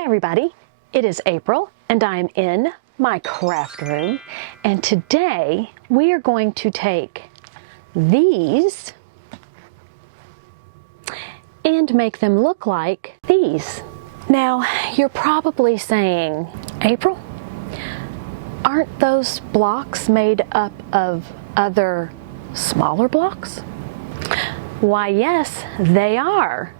Hi everybody, it is April and I'm in my craft room, and today we are going to take these and make them look like these. Now you're probably saying, April, aren't those blocks made up of other smaller blocks? Why yes, they are.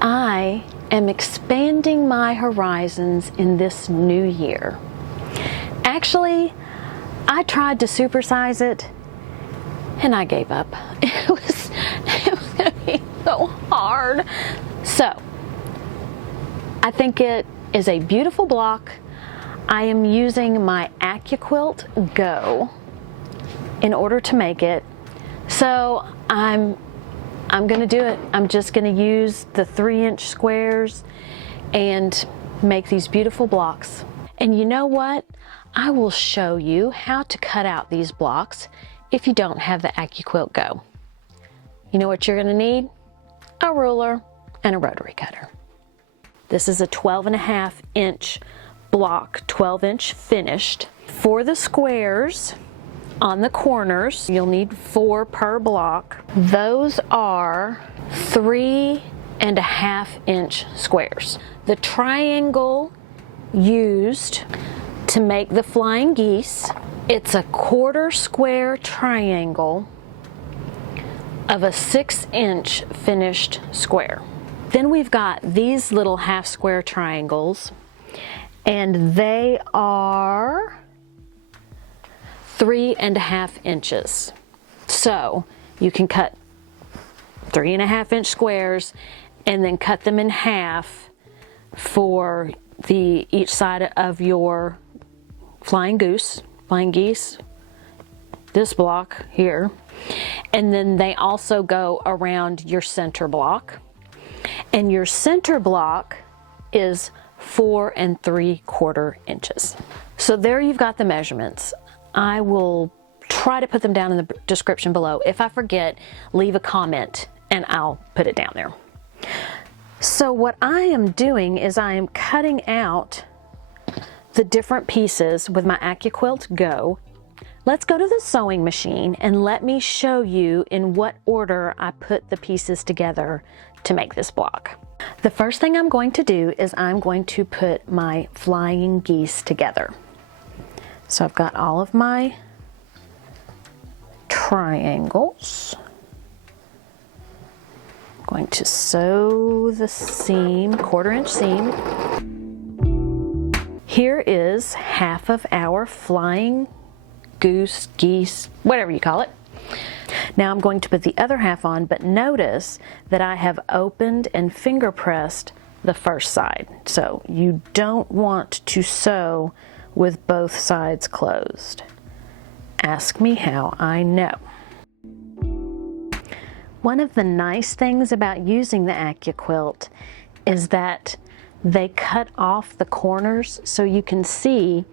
I am expanding my horizons in this new year. Actually, I tried to supersize it and I gave up. It was gonna be so hard. So, I think it is a beautiful block. I am using my Accuquilt Go in order to make it. So, I'm gonna do it. I'm just gonna use the 3-inch squares and make these beautiful blocks. And you know what? I will show you how to cut out these blocks if you don't have the Accuquilt Go. You know what you're gonna need? A ruler and a rotary cutter. This is a 12.5-inch block, 12-inch finished. For the squares, on the corners, you'll need 4 per block. Those are 3.5-inch squares. The triangle used to make the flying geese, it's a 1/4 square triangle of a 6-inch finished square. Then we've got these little 1/2 square triangles, and they are 3.5 inches. So you can cut 3.5-inch squares and then cut them in half for each side of your flying geese, this block here. And then they also go around your center block. And your center block is 4 3/4 inches. So there you've got the measurements. I will try to put them down in the description below. If I forget, leave a comment and I'll put it down there. So what I am doing is I am cutting out the different pieces with my Accuquilt Go. Let's go to the sewing machine and let me show you in what order I put the pieces together to make this block. The first thing I'm going to do is I'm going to put my flying geese together. So I've got all of my triangles. I'm going to sew the seam, 1/4-inch seam. Here is half of our flying goose, geese, whatever you call it. Now I'm going to put the other half on, but notice that I have opened and finger pressed the first side. So you don't want to sew with both sides closed. Ask me how I know. One of the nice things about using the Accuquilt is that they cut off the corners, so you can see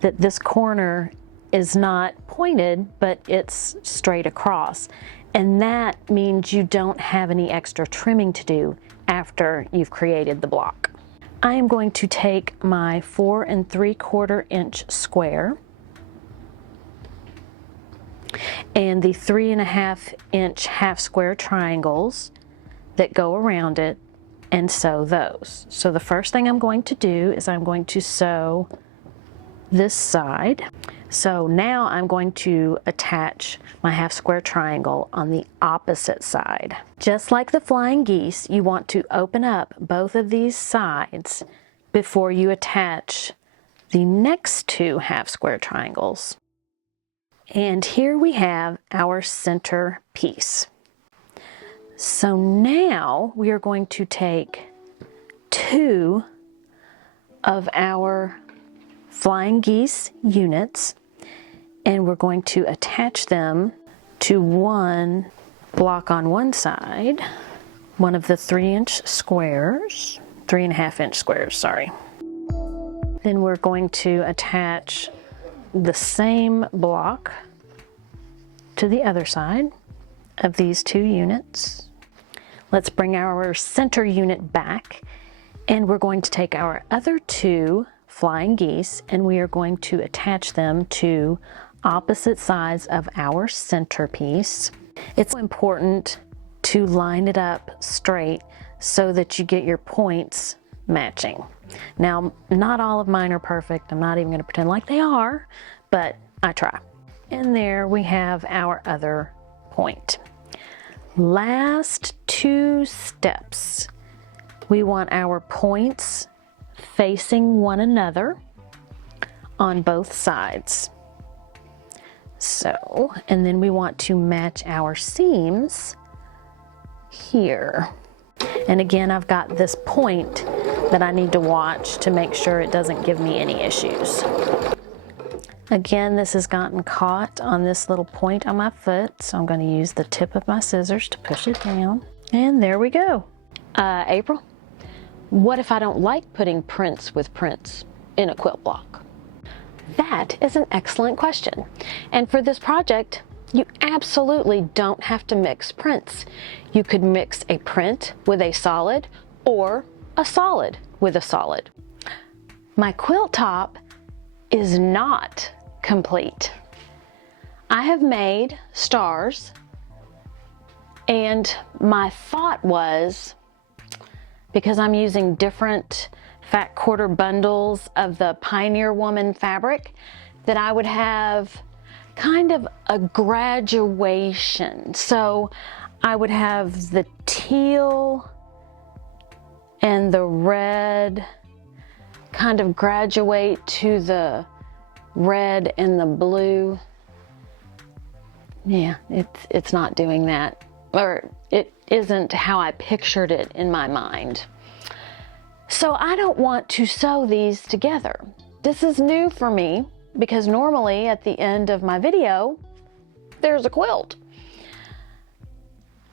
that this corner is not pointed, but it's straight across. And that means you don't have any extra trimming to do after you've created the block. I am going to take my 4 3/4 inch square and the 3.5-inch 1/2 square triangles that go around it and sew those. So the first thing I'm going to do is I'm going to sew this side. So now I'm going to attach my 1/2 square triangle on the opposite side. Just like the flying geese, you want to open up both of these sides before you attach the next 2 1/2 square triangles. And here we have our center piece. So now we are going to take 2 of our flying geese units and we're going to attach them to one block on one side, one of the 3-inch squares, 3.5-inch squares, sorry. Then we're going to attach the same block to the other side of these 2 units. Let's bring our center unit back And we're going to take our other two flying geese and we are going to attach them to opposite sides of our centerpiece. It's important to line it up straight so that you get your points matching. Now, not all of mine are perfect. I'm not even going to pretend like they are, but I try. And there we have our other point. Last two steps. We want our points facing one another on both sides. So, and then we want to match our seams here. And again, I've got this point that I need to watch to make sure it doesn't give me any issues. Again, this has gotten caught on this little point on my foot, so I'm going to use the tip of my scissors to push it down. And there we go. April, what if I don't like putting prints with prints in a quilt block? That is an excellent question. And for this project, you absolutely don't have to mix prints. You could mix a print with a solid or a solid with a solid. My quilt top is not complete. I have made stars, and my thought was, because I'm using different fat quarter bundles of the Pioneer Woman fabric, that I would have kind of a graduation. So I would have the teal and the red kind of graduate to the red and the blue. Yeah, it's not doing that, or it isn't how I pictured it in my mind. So I don't want to sew these together. This is new for me because normally at the end of my video, there's a quilt.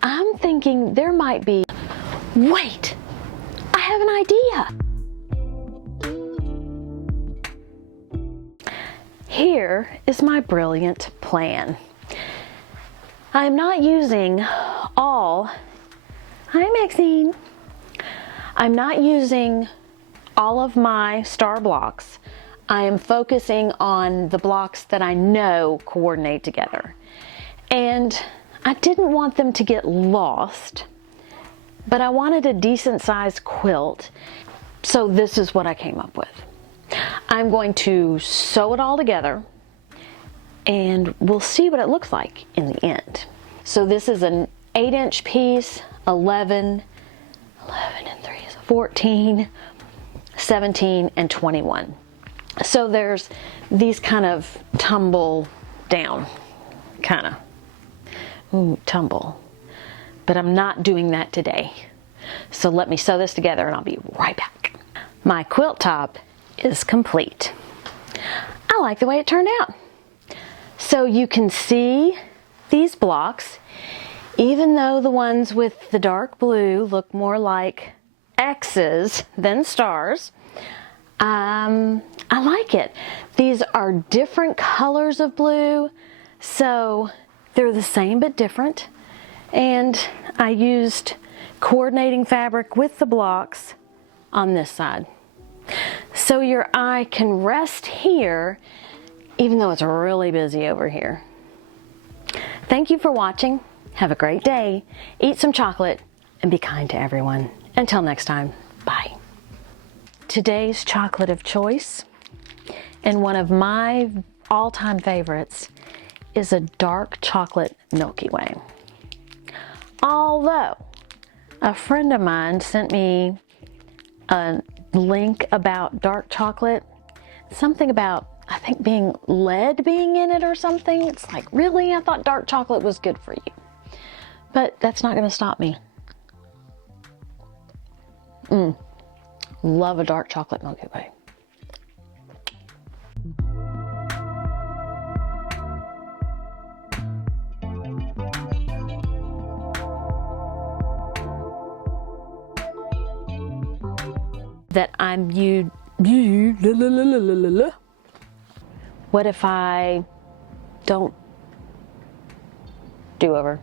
I'm thinking there might be, wait, I have an idea. Here is my brilliant plan. I'm not using all, hi Maxine. I'm not using all of my star blocks. I am focusing on the blocks that I know coordinate together. And I didn't want them to get lost, but I wanted a decent sized quilt. So this is what I came up with. I'm going to sew it all together and we'll see what it looks like in the end. So this is an 8-inch piece, 11 and 3 is 14, 17, and 21. So there's these kind of tumble down, tumble. But I'm not doing that today. So let me sew this together and I'll be right back. My quilt top is complete. I like the way it turned out. So you can see these blocks, even though the ones with the dark blue look more like X's than stars. I like it. These are different colors of blue, so they're the same but different. And I used coordinating fabric with the blocks on this side. So your eye can rest here, even though it's really busy over here. Thank you for watching. Have a great day. Eat some chocolate and be kind to everyone. Until next time, bye. Today's chocolate of choice, and one of my all-time favorites, is a dark chocolate Milky Way. Although a friend of mine sent me a link about dark chocolate, something about, I think, lead being in it or something. It's like, really? I thought dark chocolate was good for you. But that's not going to stop me. Love a dark chocolate Milky Way. That I'm you. What if I don't do over?